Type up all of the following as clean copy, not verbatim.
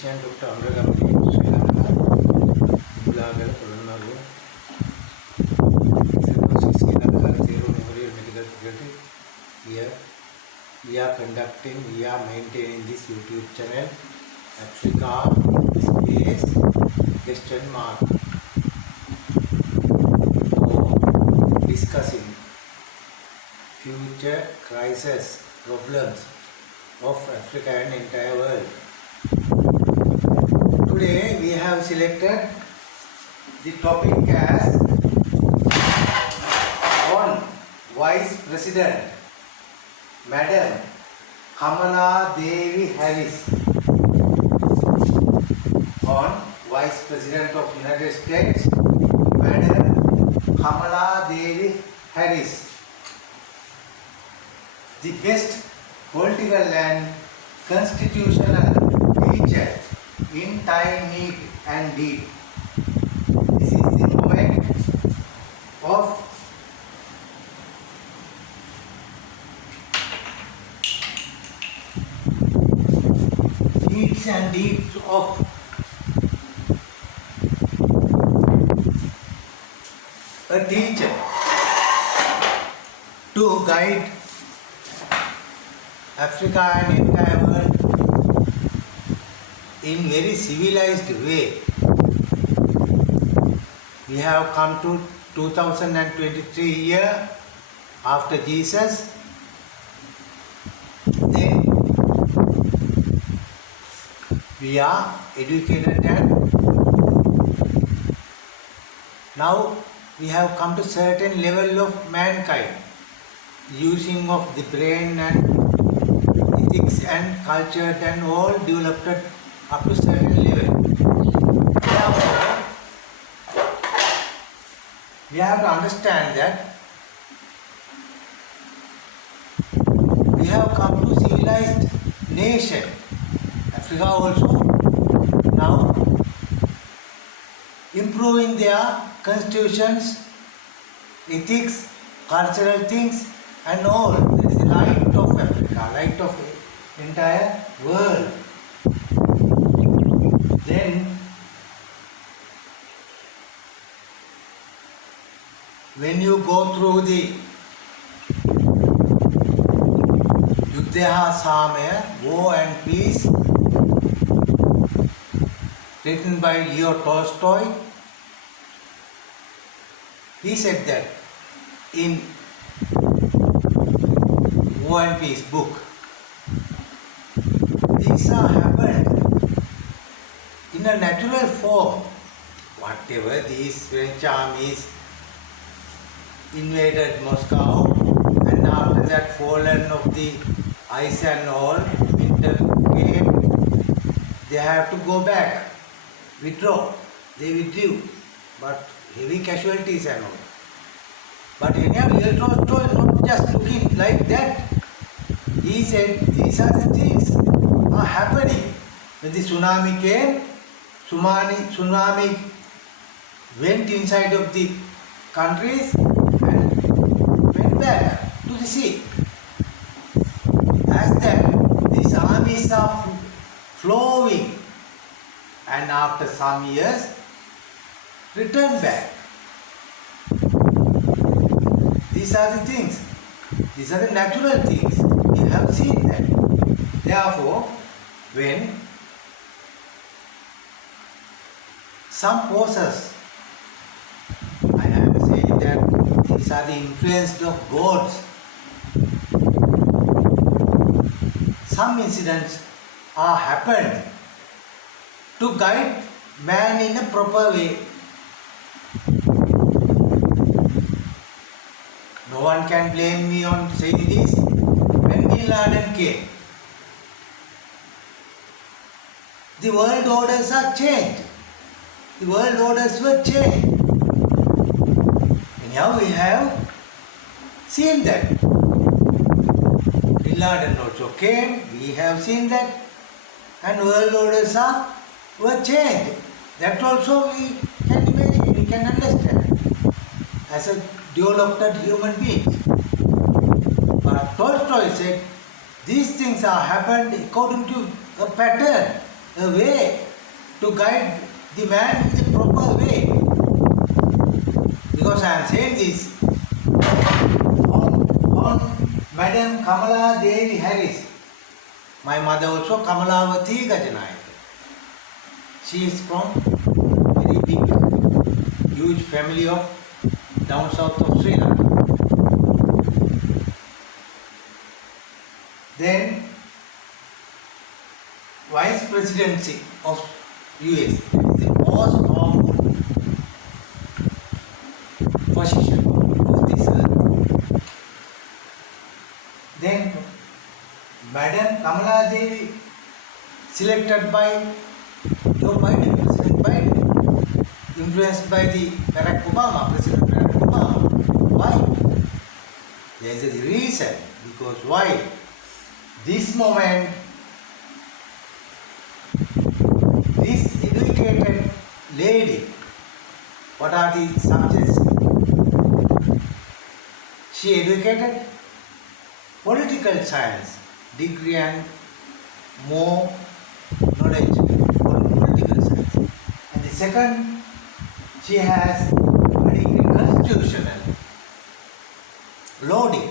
physician Dr. Amragamani, Sri Lanka, Ulagala, Colonel, Sri Lanka, Zero Memorial Medical Faculty. Here we are maintaining this YouTube channel, Africa Space Question Mark, for discussing future crisis problems of Africa and entire world. Today we have selected the topic as on Vice President Madam Kamala Dhevi Harris, on Vice President of United States Madam Kamala Dhevi Harris, the best political and constitutional teacher in time, need and deed. This is the moment of needs and deeds of a teacher to guide Africa and entire world in very civilized way. We have come to 2023 year after Jesus. Then we are educated and now we have come to certain level of mankind, using of the brain and ethics and culture and all developed up to certain level. Therefore, we have to understand that we have come to civilized nation. Africa also now improving their constitutions, ethics, cultural things and all. That is the light of Africa, light of entire world. Then when you go through the Yuddha Samaya, War and Peace, written by Leo Tolstoy, he said that in War and Peace book, these are happened in a natural form. Whatever these French armies invaded Moscow, and after that fallen of the ice and all, winter came, they have to go back, withdraw. They withdrew, but heavy casualties and all. But anyhow, Leo Tolstoy not just looking like that. He said these are the things are happening. When the tsunami came, tsunami went inside of the countries and went back to the sea. As that, these armies are flowing, and after some years return back. These are the things. These are the natural things. We have seen that. Therefore, when some forces, I am saying that these are the influence of gods, some incidents are happened to guide man in a proper way. No one can blame me on saying this. When Bin Laden came, the world orders are changed. The world orders were changed. Anyhow, we have seen that. Bin Laden also came, we have seen that, and world orders were changed. That also we can imagine, we can understand as a developed human being. But Tolstoy said these things are happened according to a pattern, a way to guide the man in the proper way. Because I am saying this on Madam Kamala Dhevi Harris. My mother also Kamalawati Gajanayaka. She is from very big, huge family of down south of Sri Lanka. Then Vice Presidency of US is the most powerful position of this earth. Then Madam Kamala Devi selected by Joe Biden, President Biden, influenced by the Barack Obama, President Barack Obama. Why? There is a reason. Because why? This moment, this educated lady, what are the subjects she educated? Political science degree and more knowledge on political science. And the second, she has a degree constitutional law degree.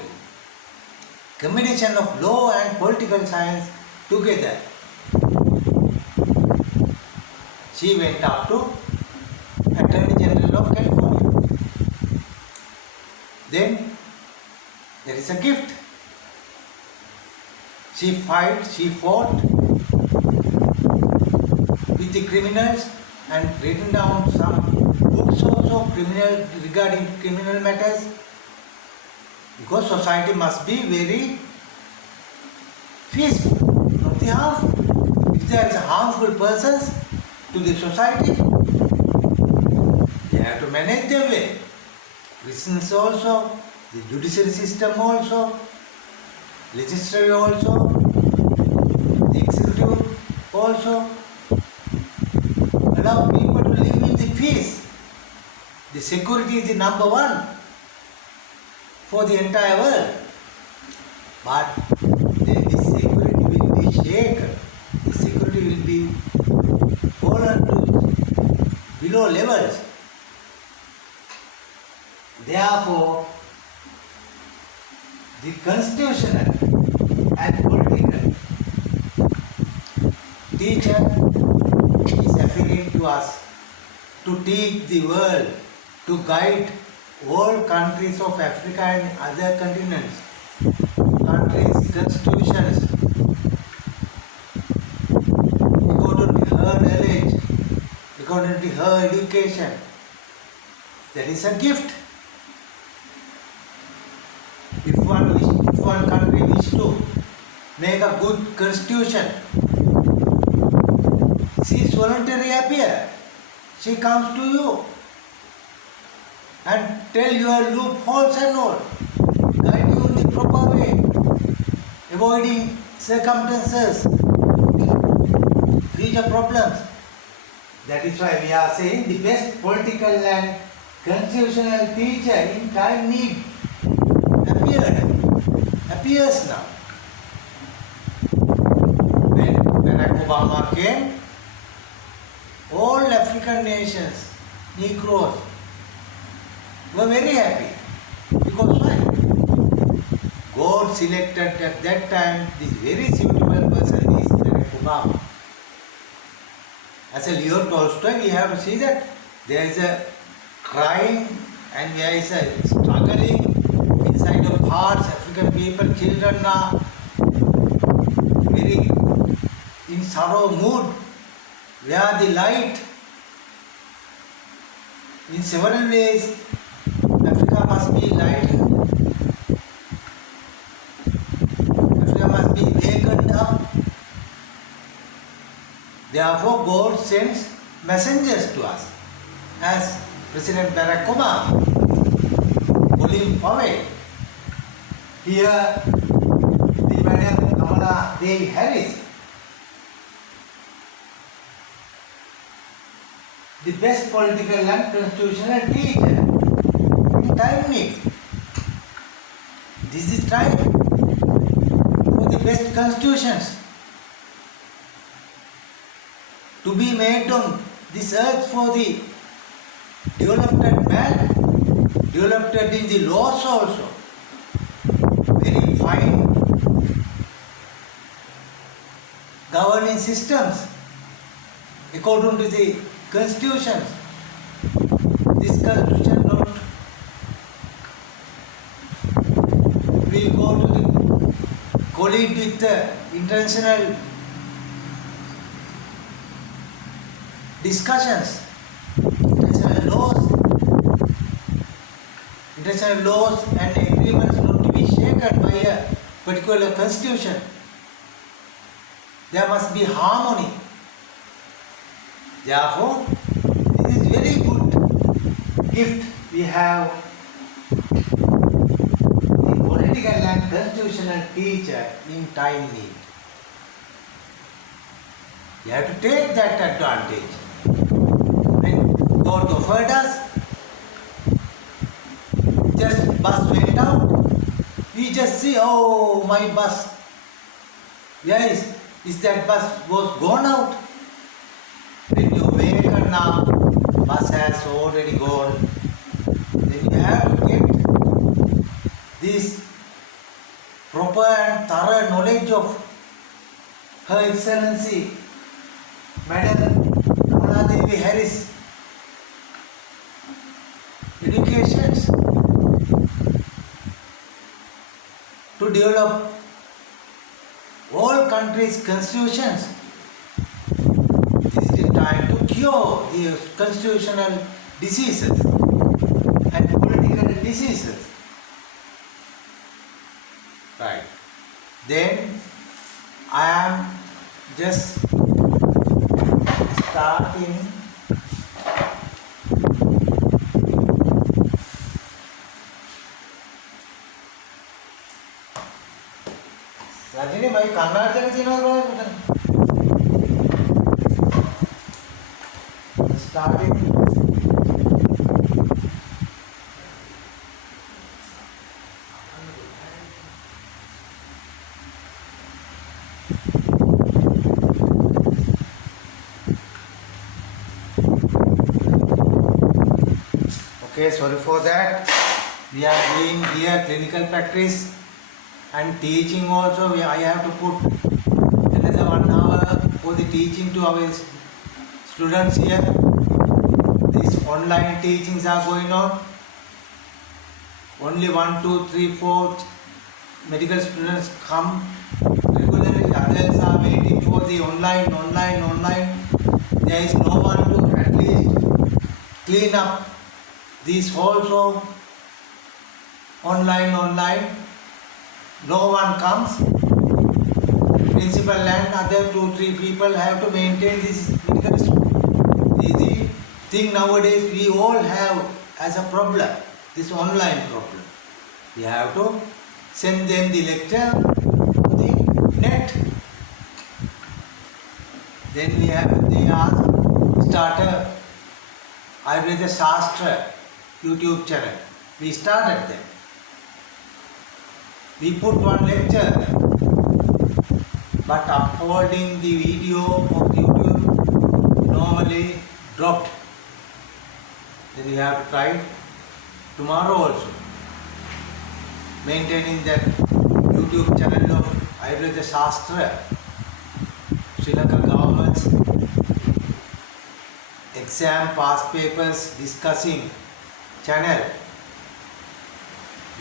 Combination of law and political science together. She went up to Attorney General of California. Then there is a gift. She fought with the criminals and written down some books also regarding criminal matters. Because society must be very peaceful, not the harmful. If there is harmful persons to the society, they have to manage their way. Prisons also, the judiciary system also, legislature also, the executive also. Allow people to live in the peace. The security is the number one for the entire world. But then the security will be shaken. The security will be fallen to below levels. Therefore, the constitutional and political teacher is appealing to us to teach the world, to guide all countries of Africa and other continents, countries' constitutions, according to her knowledge, according to her education. That is a gift. If one country wishes to make a good constitution, she is voluntarily appear. She comes to you and tell your loopholes and all, guide you in the proper way, avoiding circumstances, future problems. That is why we are saying the best political and constitutional teacher in time need appears now. When Barack Obama came, all African nations, Negroes, were very happy. Because why? God selected at that time this very suitable person is Barack Obama. As a Leo Tolstoy, we have to see that there is a crying and there is a struggling inside of hearts. African people, children are very in sorrow mood, where the light in several ways Africa must be lightened. Africa must be wakened up. Therefore, God sends messengers to us, as President Barack Obama, pulling away. Here, the Madam Kamala Devi Harris, the best political and constitutional teacher in time need. This is time for the best constitutions. to be made on this earth for the developed man, developed in the laws also. Very fine governing systems according to the constitutions. This constitution not will go to the collide with the international discussions, international laws and agreements not to be shaken by a particular constitution. There must be harmony. Therefore, it is very good gift we have a political and constitutional teacher in time need. You have to take that advantage. When God offered us, just bus went out, we just see, oh, my bus. Yes, is that bus was gone out? When you awaken now, bus has already gone. Then you have to get this proper and thorough knowledge of Her Excellency Madam Kamala Dhevi Harris educations to develop all countries' constitutions. This is the time to cure the constitutional diseases and political diseases. Right. Then I am just starting Rajini, my Karnataka starting. Okay, sorry for that. We are doing here clinical practice and teaching also. I have to put another 1 hour for the teaching to our students here. These online teachings are going on. Only 1, 2, 3, 4 medical students come regularly. Others are waiting for the online. There is no one to at least clean up these halls of online. No one comes. Principal and other 2, 3 people have to maintain this medical school. This is the thing nowadays we all have as a problem, this online problem. We have to send them the lecture to the net. Then they start a Ayurveda Shastra YouTube channel. We started them. We put one lecture, but uploading the video of YouTube normally dropped. Then we have to try tomorrow also. Maintaining that YouTube channel of Ayurveda Shastra, Sri Lanka government's exam past papers discussing channel.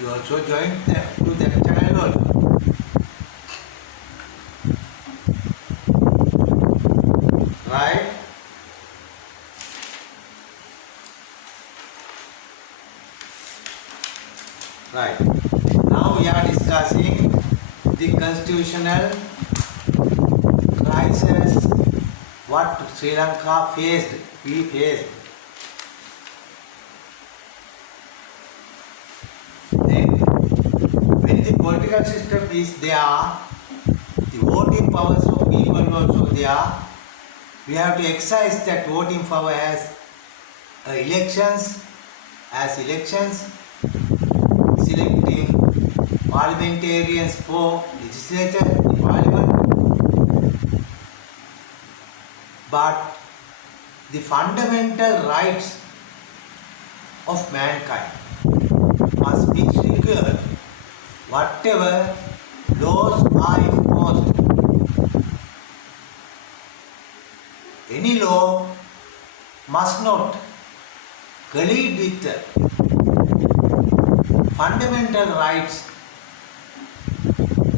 You also join them to that channel also. Right? Right. Now we are discussing the constitutional crisis what Sri Lanka we faced. When the political system is there, the voting powers of people also there. We have to exercise that voting power as elections, selecting parliamentarians for legislature, the parliament, but the fundamental rights of mankind must be secured, whatever laws are imposed. Any law must not collide with the fundamental rights,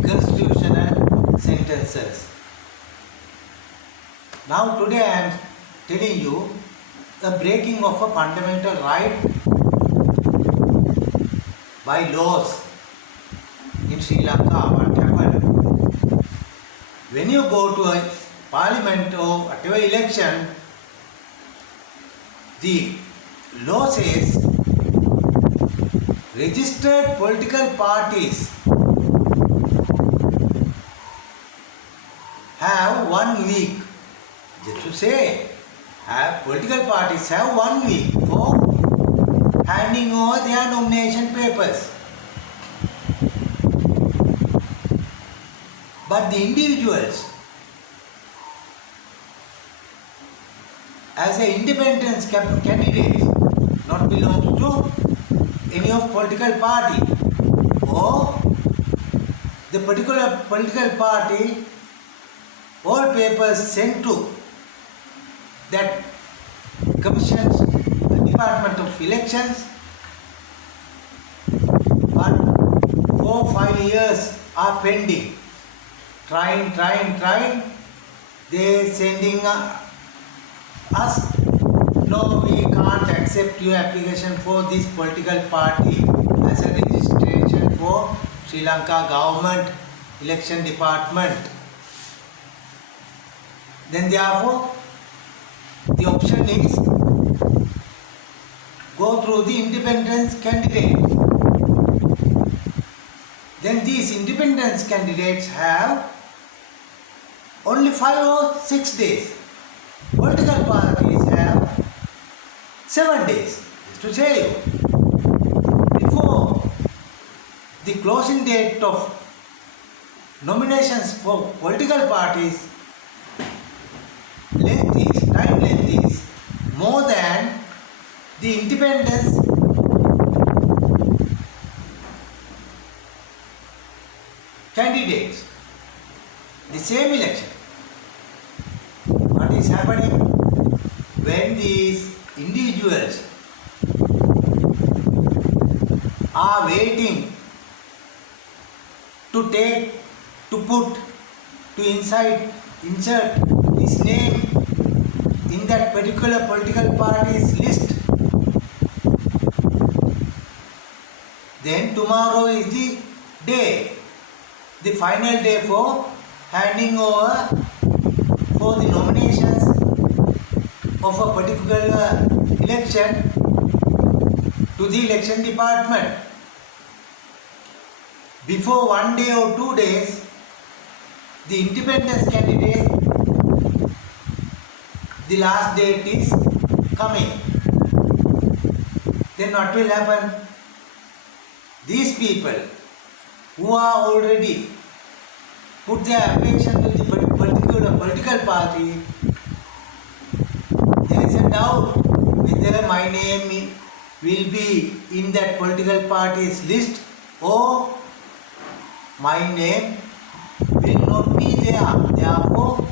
constitutional sentences. Now today I am telling you the breaking of a fundamental right by laws in Sri Lanka. What happened? When you go to a parliament or whatever election, the law says registered political parties have 1 week. Just to say, political parties have 1 week for handing over their nomination papers. But the individuals, as an independent candidate, not belong to any of political party, or the particular political party, all papers sent to that commission's Department of Elections, but 4-5 years are pending. Trying. They sending us, no, we can't accept your application for this political party as a registration for Sri Lanka government election department. Then therefore, the option is go through the independence candidate. Then these independence candidates have only 5 or 6 days. Political parties have 7 days. Just to say you, before the closing date of nominations for political parties, time length is more than the independence candidates. The same election. What is happening when these individuals are waiting to insert his name in that particular political party's list. Then tomorrow is the day, the final day for handing over for the nominations of a particular election to the election department. Before 1 day or 2 days, the independence candidate, the last date is coming. Then what will happen? These people who are already put their application to the particular political party, there is a doubt whether my name will be in that political party's list or my name will not be there. Therefore,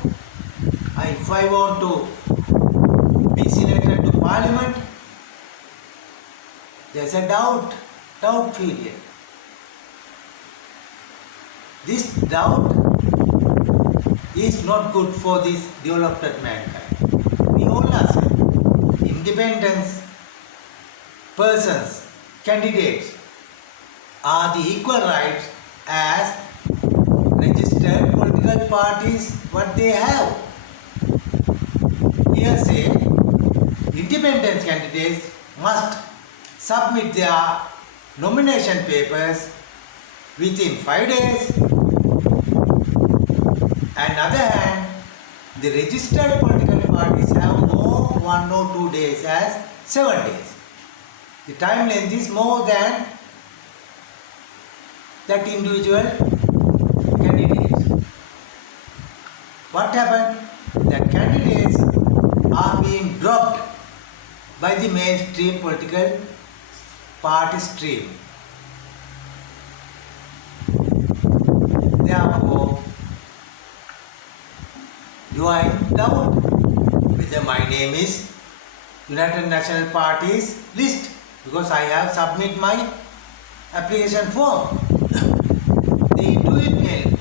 if I want to be selected to parliament, there is a doubt period. This doubt is not good for this developed mankind. We all are saying independence persons, candidates are the equal rights as registered political parties what they have. Here say independent candidates must submit their nomination papers within 5 days. On the other hand, the registered political parties have more 1 or 2 days as 7 days. The time length is more than that individual candidates. What happened? That candidates are being dropped by the mainstream political party stream. Therefore, you are in doubt whether my name is United National Party's list, because I have submit my application form. They do it mail.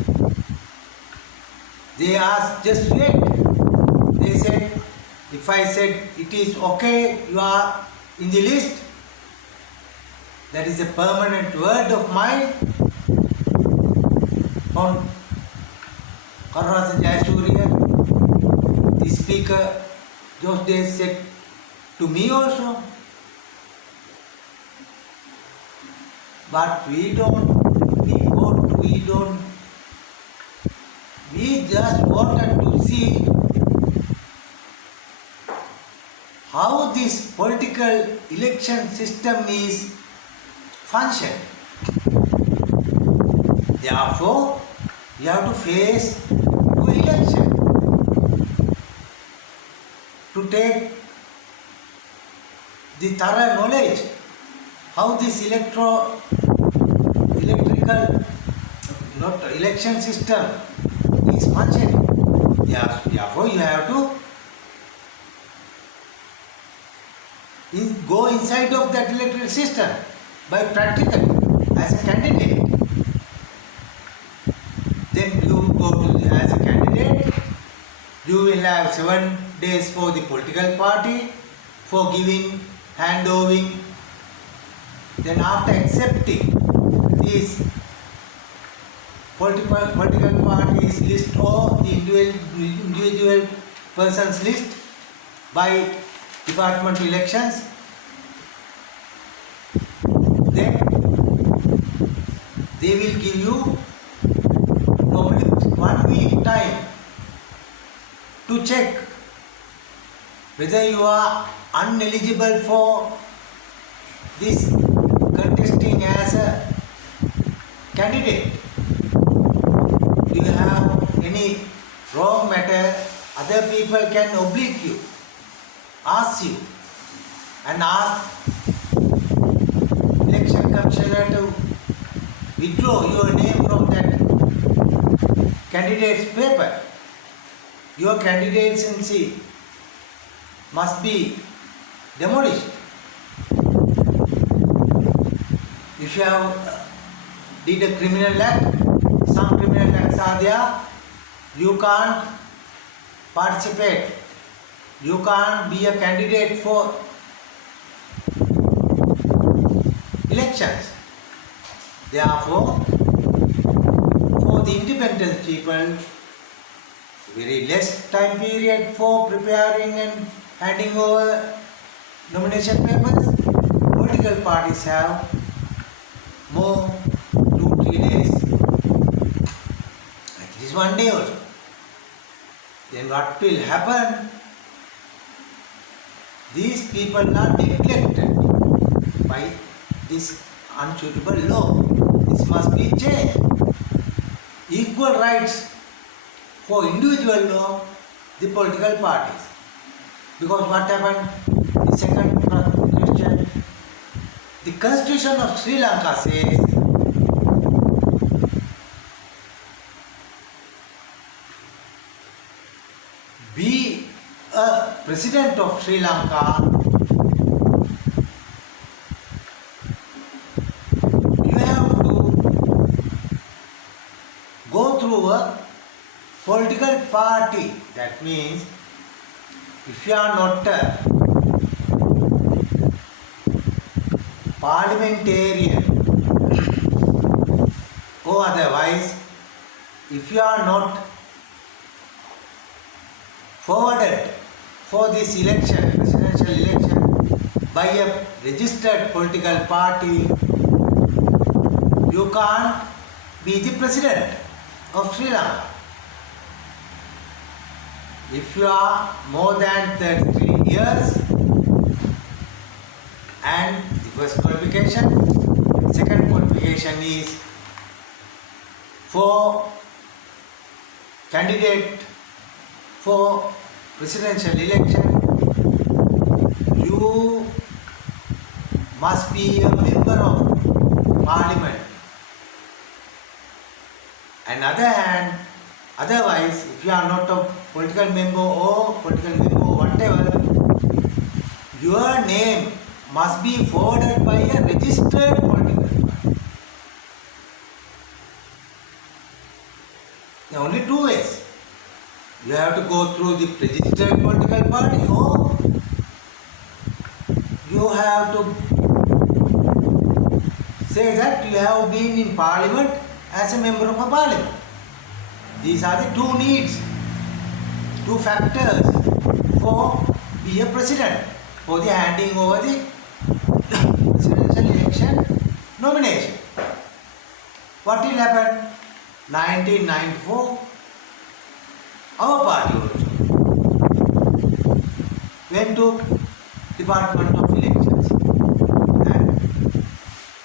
They asked, just wait. They said, if I said it is okay, you are in the list, that is a permanent word of mine. On Karunathan Jayasuriya, the speaker those days said to me also. But we just wanted to see how this political election system is function. Therefore, you have to face the election to take the thorough knowledge how this election system is functioning. Therefore, you have to go inside of that electoral system by practically as a candidate. Then you go to as a candidate, you will have 7 days for the political party for giving, handoving. Then after accepting this political party's list or the individual person's list by department elections, then they will give you normally 1 week time to check whether you are ineligible for this contesting as a candidate. Do you have any wrong matter? Other people can oblique you, ask you, and ask election commissioner to withdraw your name from that candidate's paper. Your candidacy must be demolished. If you have did a criminal act, some criminal acts are there, you can't participate. You can't be a candidate for elections. Therefore, for the independent people, very less time period for preparing and handing over nomination papers. Political parties have more 2-3 days, at least 1 day also. Then what will happen? These people are neglected by this unsuitable law. This must be changed. Equal rights for individual law, the political parties. Because what happened? The second question, the Constitution of Sri Lanka says be a president of Sri Lanka, you have to go through a political party. That means if you are not a parliamentarian or otherwise, if you are not forwarded for this election, presidential election, by a registered political party, you can't be the president of Sri Lanka. If you are more than 33 years, and the first qualification, second qualification is for candidate for presidential election, you must be a member of parliament. On the other hand, otherwise, if you are not a political member or whatever, your name must be forwarded by a registered political party. There are only two ways. You have to go through the registered political party, or you have to say that you have been in parliament as a member of a parliament. These are the two needs, two factors for be a president, for the handing over the presidential election nomination. What will happen? 1994, our party also went to Department of Elections, and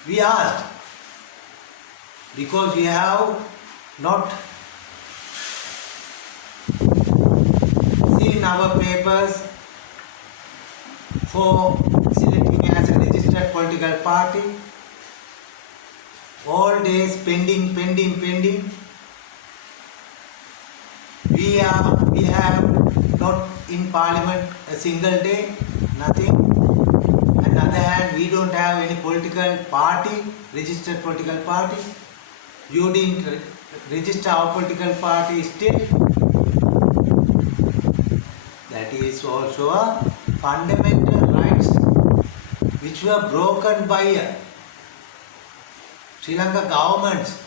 we asked, because we have not seen our papers for selecting as a registered political party, all days pending. We have not in parliament a single day, nothing. On the other hand, we don't have any political party, registered political party. You didn't register our political party still. That is also a fundamental rights which were broken by a Sri Lanka government's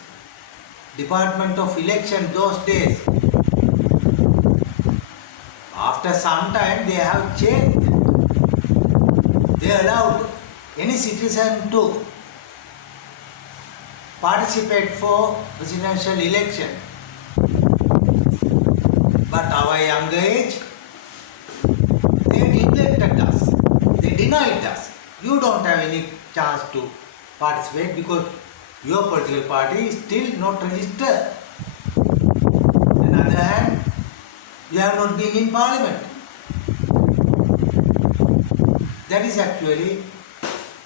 Department of Election those days. After some time they have changed. They allowed any citizen to participate for presidential election. But our younger age, they neglected us. They denied us. You don't have any chance to participate because your political party is still not registered. On the other hand, you have not been in parliament. That is actually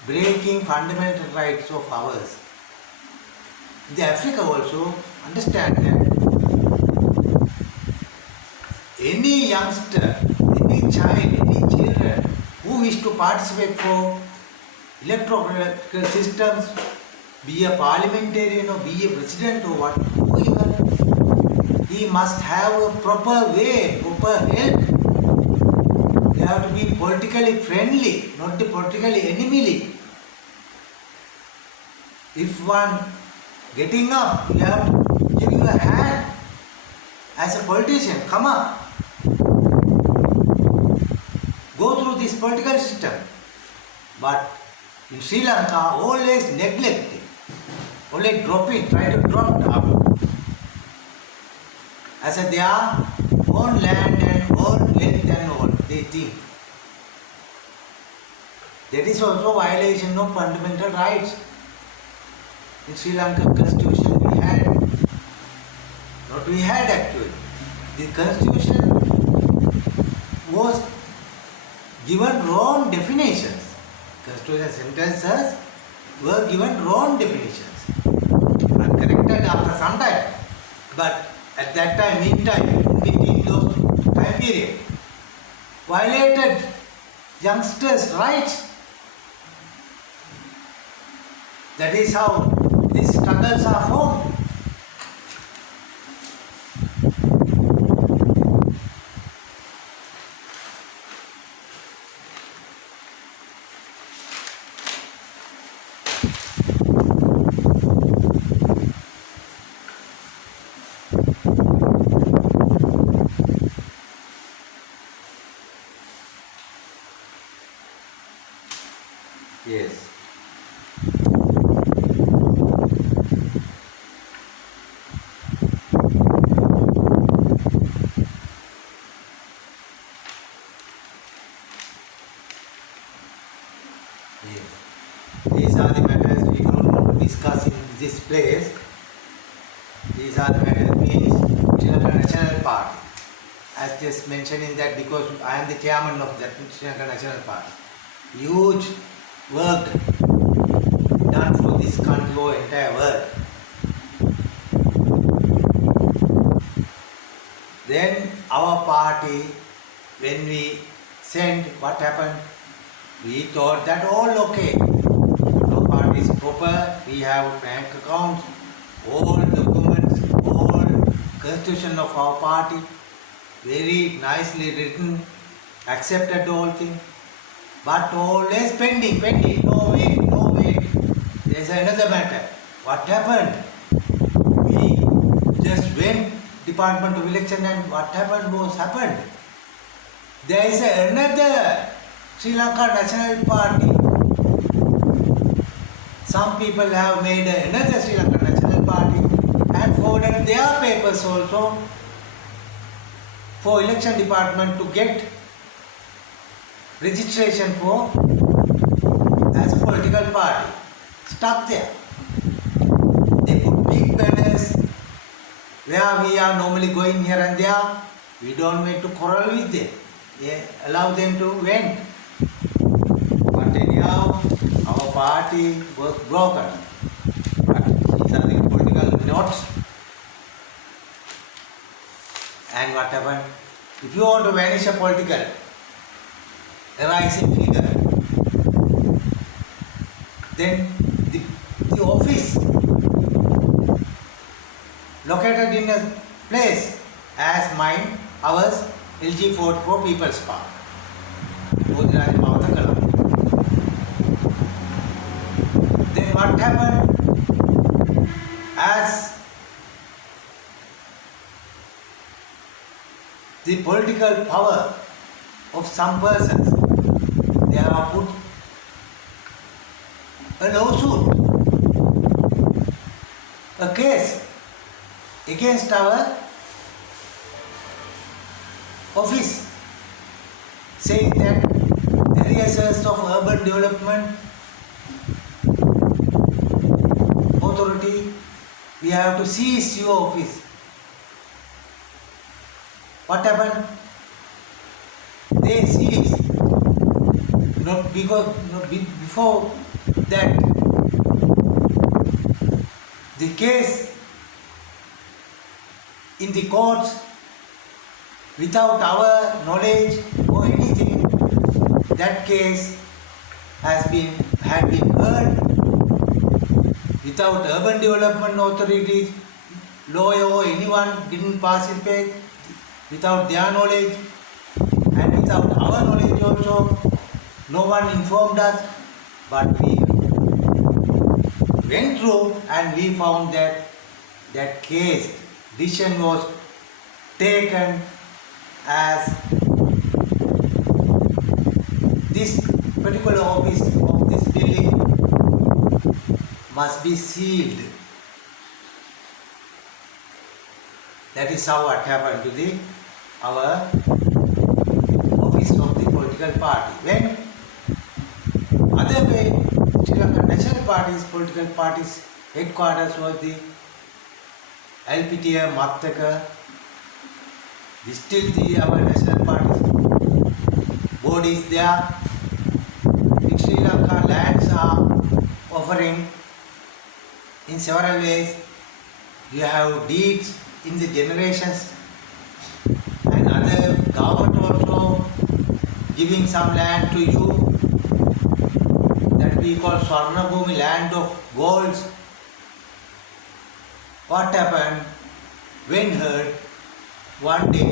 breaking fundamental rights of ours. In Africa also, understand that any youngster, any child, any children who wish to participate for electoral systems, be a parliamentarian or be a president or whoever, he must have a proper way, proper help. They have to be politically friendly, not the politically enemy. If one getting up, you have to give you a hand as a politician, come up. Go through this political system. But in Sri Lanka, always neglected. Only try to drop down. As a their own land and own length and all, they think. That is also violation of fundamental rights. In Sri Lanka constitution we had actually. The constitution was given wrong definitions. Constitution sentences were given wrong definitions. And corrected after some time. But at that time, in those time period, violated youngsters' rights. That is how these struggles are formed. Yes. These are the matters we don't want to discuss in this place. These are the matters means Sri Lanka National Party as just mentioning that because I am the chairman of that Sri Lanka National Party. Huge work done for this country or entire world. Then our party, when we sent, what happened? We thought that all okay. Our party is proper, we have bank accounts, all documents, all constitution of our party, very nicely written, accepted all things. But always pending, no way. There's another matter. What happened? We just went Department of Election and what happened was happened. There is another Sri Lanka National Party. Some people have made another Sri Lanka National Party and forwarded their papers also for election department to get registration for as a political party. Stuck there. They put big banners where we are normally going here and there. We don't want to quarrel with them. They allow them to went. But anyhow, our party was broken. But these are the political notes. And what happened? If you want to vanish a political rising figure, then the office located in a place as mine, ours, LG 44 People's Park. Then what happened? As the political power of some persons, they have put a lawsuit, a case against our office, saying that areas of urban development authority, we have to seize your office. What happened? They seized. Before that, the case in the courts, without our knowledge or anything, that case had been heard without urban development authorities, lawyer or anyone didn't participate, without their knowledge and without our knowledge also. No one informed us, but we went through and we found that that case decision was taken as this particular office of this building must be sealed. That is how it happened to our office of the political party. When other way, Sri Lanka National Party's political party's headquarters was the LPTA Mattaka. Still our national party's board is there. In Sri Lanka, lands are offering in several ways. You have deeds in the generations and other government also giving some land to you, that we call Swarna Bhumi, land of golds. What happened? When heard, one day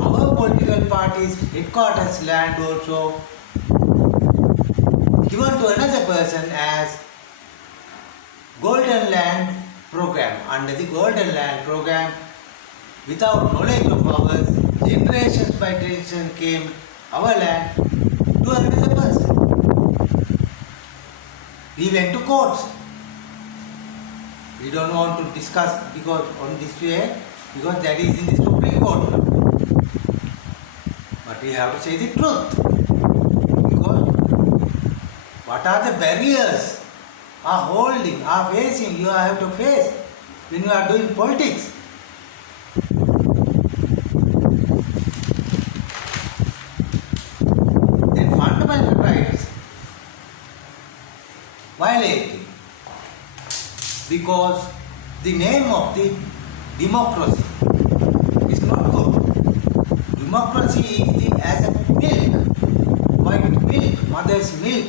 our political party's headquarters land also given to another person as Golden Land Program. Under the Golden Land Program, without knowledge of ours, generations by generation came our land to another person. We went to courts. We don't want to discuss because on this way, because that is in the Supreme Court. But we have to say the truth. Because what are the barriers are facing, you have to face when you are doing politics. violating, because the name of the democracy is not good. Democracy is as a milk, white milk, mother's milk.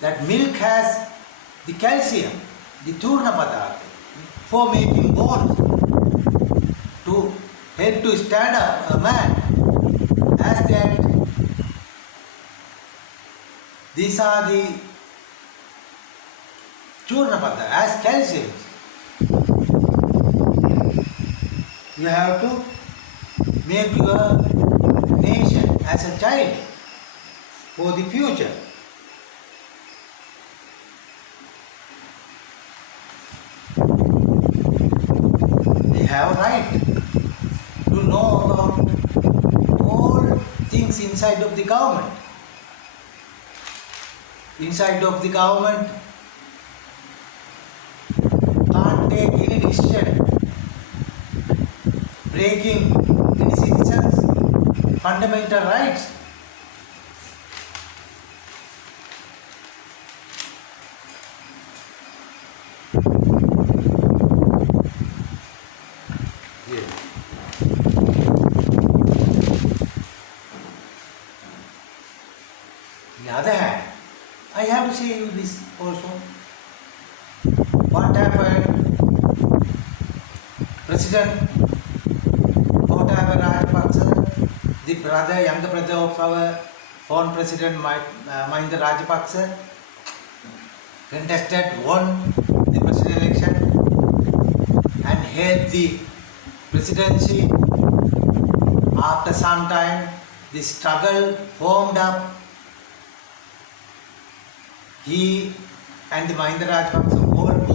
That milk has the calcium, the churna padartha, for making bones, to help to stand up a man. As that, these are the churna padartha, as calcium. You have to make your nation as a child for the future. They have right to know about all things inside of the government. Inside of the government can't take any decision breaking any citizens' fundamental rights. On the other hand, I have to say you this also. What happened? President Rajapaksa, the brother, younger brother of our former President Mahinda Rajapaksa, contested, won the presidential election and held the presidency. After some time, the struggle formed up. He and the Mahinda Rajapaksa both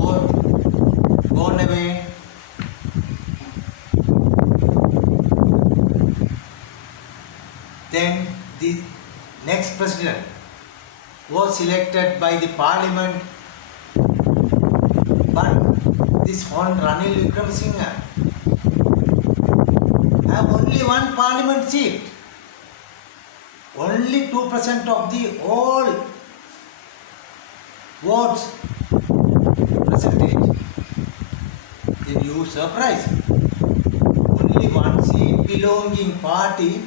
gone away. Then the next president was selected by the parliament, but this Hon Ranil Wickremesinghe have only one parliament seat, only 2% of the all votes percentage. Then you surprise. Only one seat belonging party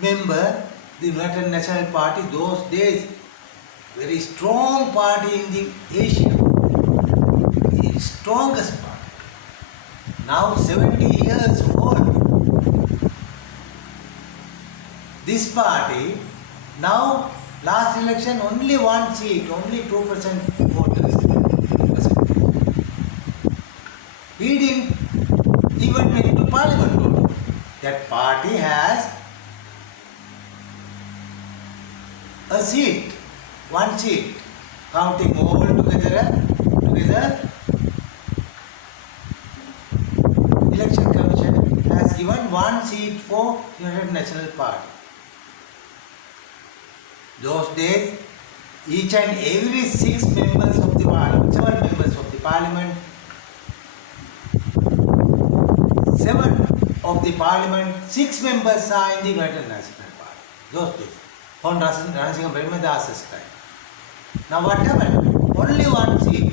member, the United National Party, those days, very strong party in the Asia, the strongest party. Now 70 years old. This party, now last election only one seat, only 2% voters. He didn't even make it to parliament. That party has a seat, one seat, counting all together. Election Commission has given one seat for United National Party. Those days, each and every 6 members of the parliament, 7 members of the parliament, 7 of the parliament, 6 members are in the United National Party. Those days. On Ranasinghe Brahmadasa's time. Now what happened? Only one seat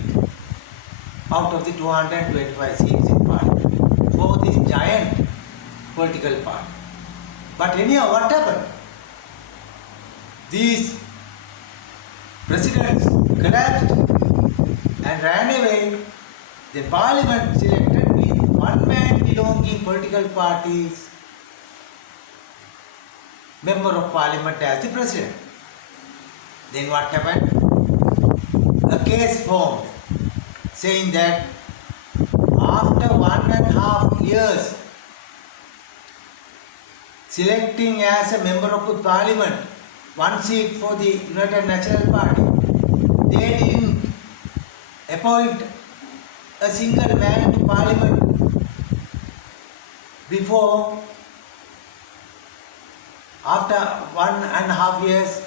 out of the 225 seats in parliament for this giant political party. But anyhow, what happened? These presidents collapsed and ran away. The parliament selected with one man belonging political parties member of parliament as the president. Then what happened? A case formed saying that after 1.5 years selecting as a member of the parliament one seat for the United National Party, they didn't appoint a single man to parliament before. After 1.5 years,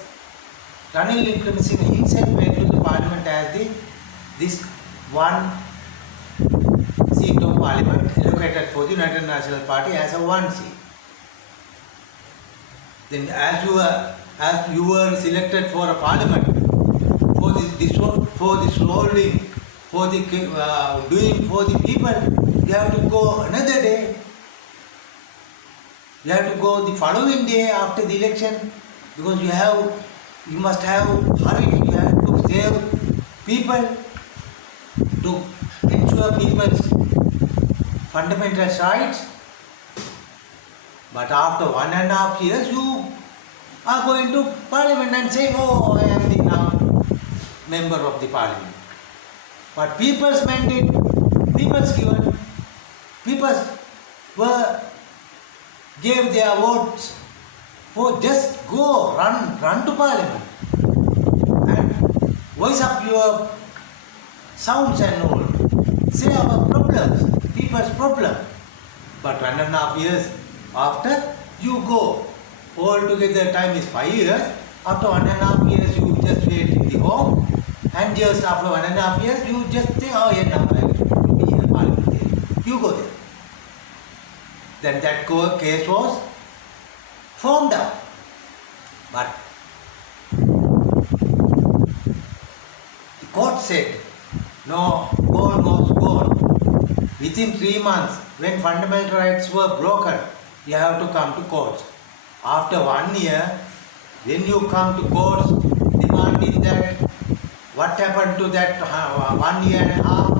Ranil Wickremesinghe himself went to the parliament as this one seat of parliament allocated for the United National Party as a one seat. Then as you were selected for a parliament, for the solving, for the doing for the people, you have to go another day. You have to go the following day after the election, because you must have hurry. You have to save people, to ensure people's fundamental rights. But after 1.5 years, you are going to parliament and saying, oh, I am the now member of the parliament. But people's mandate, people's given, people's gave their votes for just go, run to parliament and voice up your sounds and all. Say our problems, people's problem. But 1.5 years after, you go. Altogether time is 5 years. After 1.5 years, you just wait in the home. And just after 1.5 years, you just think, oh yeah, now I will be a parliamentarian. You go there. Then that case was formed up. But the court said, no, goal was gone. Within 3 months, when fundamental rights were broken, you have to come to court. After 1 year, when you come to court demanding that, what happened to that 1 year and a half?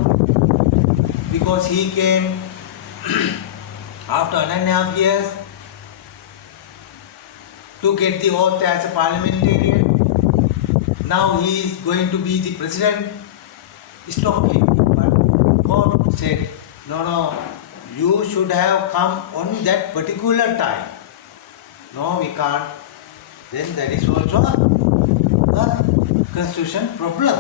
Because he came after 1.5 years to get the oath as a parliamentarian. Now he is going to be the president. Stop him. But court said, no, you should have come on that particular time. No, we can't. Then that is also a constitution problem.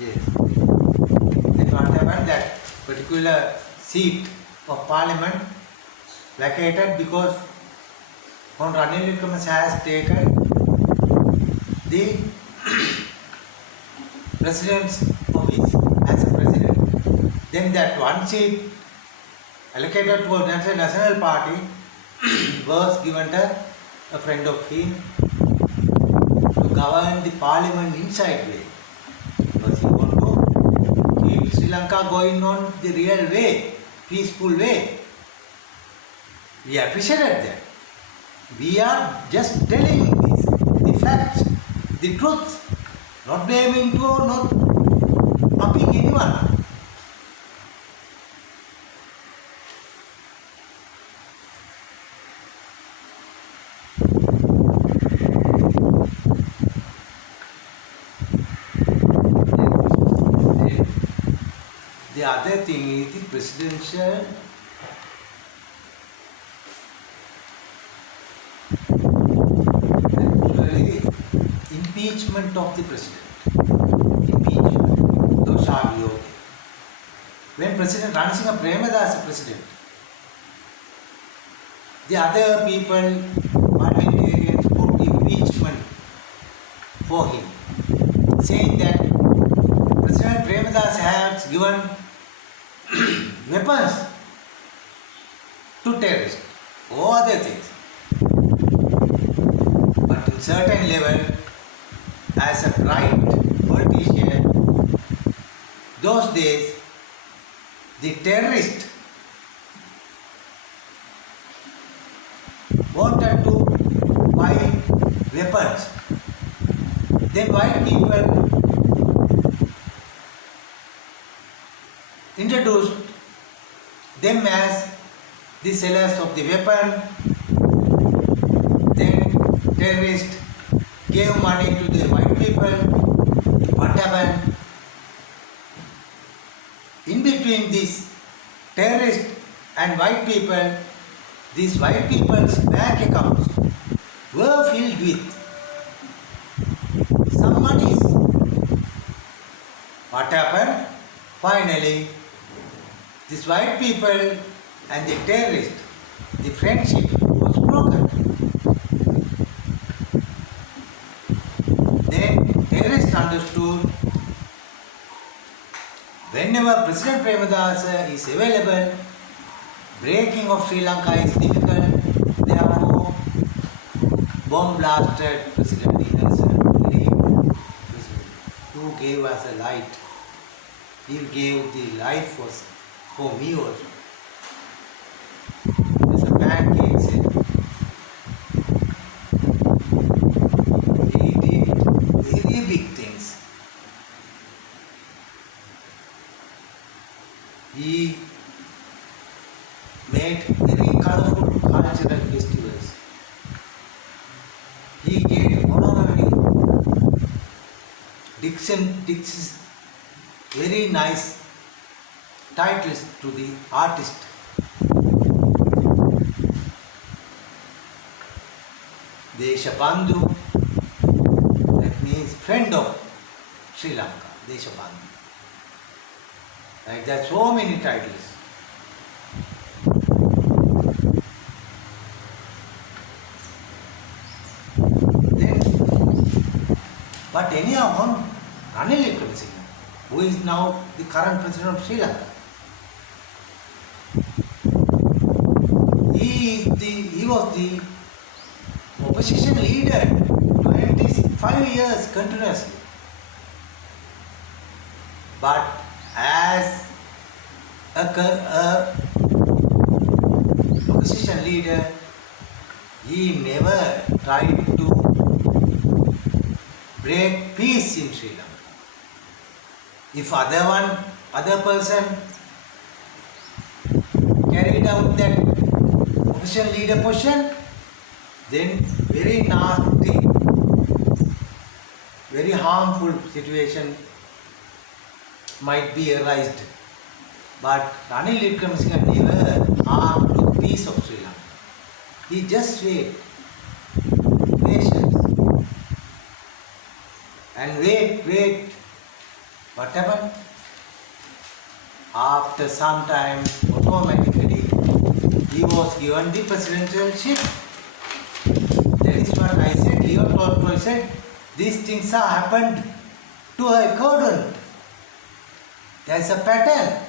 Yes. Then what happened? That particular seat of parliament vacated because Hon. Ranil Wickremesinghe has taken the president's office as a president. Then that one seat allocated to a national party was given to a friend of him to govern the parliament inside way. Because he want to keep Sri Lanka going on the real way, peaceful way. We appreciated that. We are just telling this, the facts, the truth, not blaming to or not upping anyone. The other thing is the presidential impeachment of the president. Impeachment. Those are yoga. When President Ranasinghe Premadasa president, the other people, parliamentarians, put impeachment for him, saying that President Premadasa has given weapons to terrorists or other things. But in certain level, as a right politician, those days, the terrorist wanted to buy weapons. Then white people introduced them as the sellers of the weapon. Then terrorists gave money to the white people. What happened? In between these terrorists and white people, these white people's bank accounts were filled with some monies. What happened? Finally, these white people and the terrorists, the friendship was broken. Then terrorists understood, whenever President Premadasa is available, breaking of Sri Lanka is difficult. Therefore, bomb blasted President Nelson, who gave us a light. He gave the life for me also. There's a pancake said. He did very big things. He made very colorful cultural festivals. He gave honorary dictions, very nice titles to the artist. Deshabandhu, that means friend of Sri Lanka, Deshabandhu. Like that, so many titles. Then, but anyhow, Ranil Wickremesinghe, who is now the current president of Sri Lanka, he was the opposition leader 25 years continuously. But as a opposition leader, he never tried to break peace in Sri Lanka. If other person carried out that opposition leader position, then very nasty, very harmful situation might be arised. But Ranil Wickremesinghe never harmed the peace of Sri Lanka. He just wait, patience, and wait. What happened? After some time, automatically, he was given the presidentialship. That is what I said. Leo Tolstoy said, these things have happened to a accordant. There is a pattern.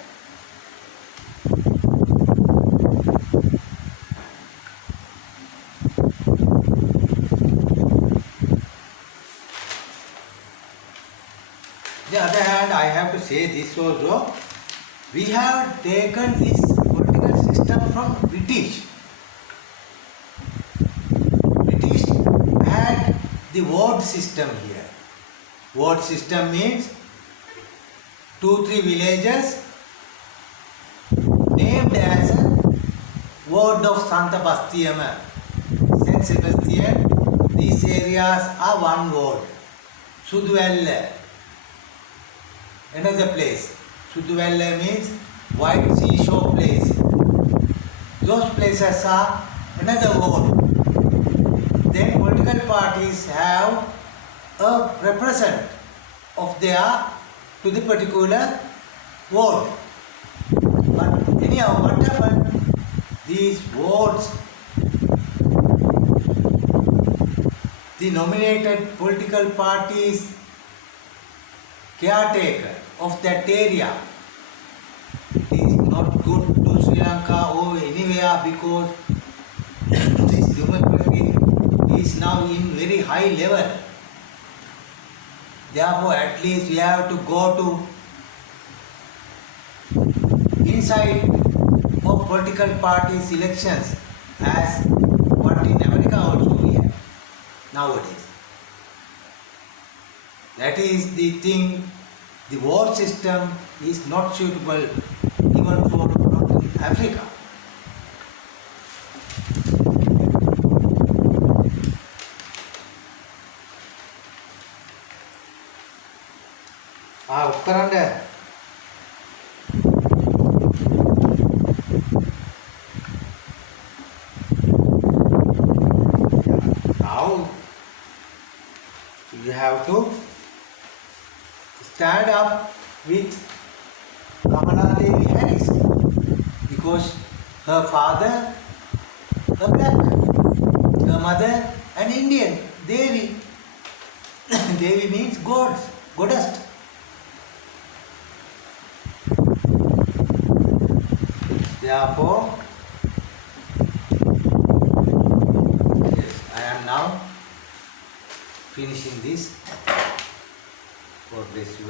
On the other hand, I have to say this also. We have taken this political system from British. British had the ward system here. Ward system means 2-3 villages named as a ward of Santa Bastiama, St. Sebastian. These areas are one ward. Suduvella, another place. Suduvella means white seashore place. Those places are another ward. Then political parties have a representative of their to the particular ward. But anyhow, what happened? These wards, the nominated political parties caretaker of that area is not good to Sri Lanka or anywhere, because this democracy is now in very high level. Therefore, at least we have to go to inside of political parties elections, as what in America also we have nowadays. That is the thing. The ward system is not suitable even for Northern Africa. Ukkaranda. Now you have to stand up with Kamala Harris, because her father a black, her mother an Indian, Dhevi. Dhevi means gods. Go dust. Therefore, yes, I am now finishing this. God bless you.